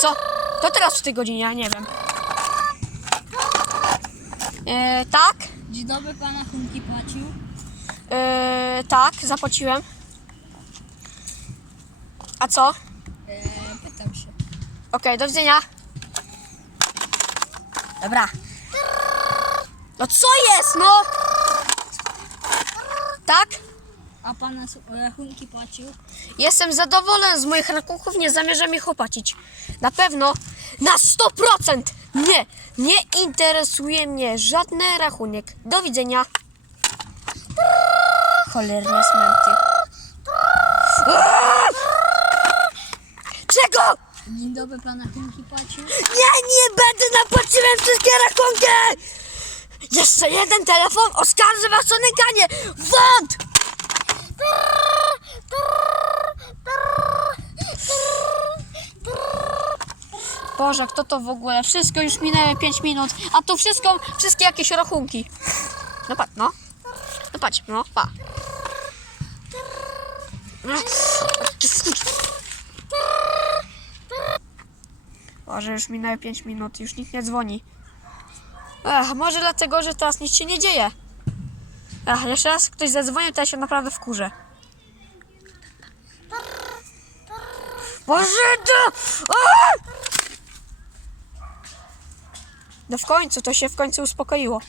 Co? To teraz w tej godzinie, ja nie wiem. E, tak? Dzień dobry, pana Hunki płacił. E, tak, zapłaciłem. A co? Eee, pytam się. Okej, do widzenia. Dobra. No co jest, no? Tak? A pana s- rachunki płacił? Jestem zadowolony z moich rachunków, nie zamierzam ich opłacić. Na pewno, na 100%! Nie, nie interesuje mnie żadny rachunek. Do widzenia. Cholernie smęty. Czego? Dzień dobry, pana Hunki płacił. Nie, nie będę napłaciłem wszystkie rachunki! Jeszcze jeden telefon, oskarżę was o nękanie! Wąt! Boże, kto to w ogóle? Wszystko już minęły 5 minut, a to wszystko, wszystkie jakieś rachunki. No patrz, no. No patrz, no, pa. Boże, już minęły 5 minut, już nikt nie dzwoni. Ech, może dlatego, że teraz nic się nie dzieje. Ech, jeszcze raz ktoś zadzwonił, to ja się naprawdę wkurzę. Boże, to... No w końcu, to się w końcu uspokoiło.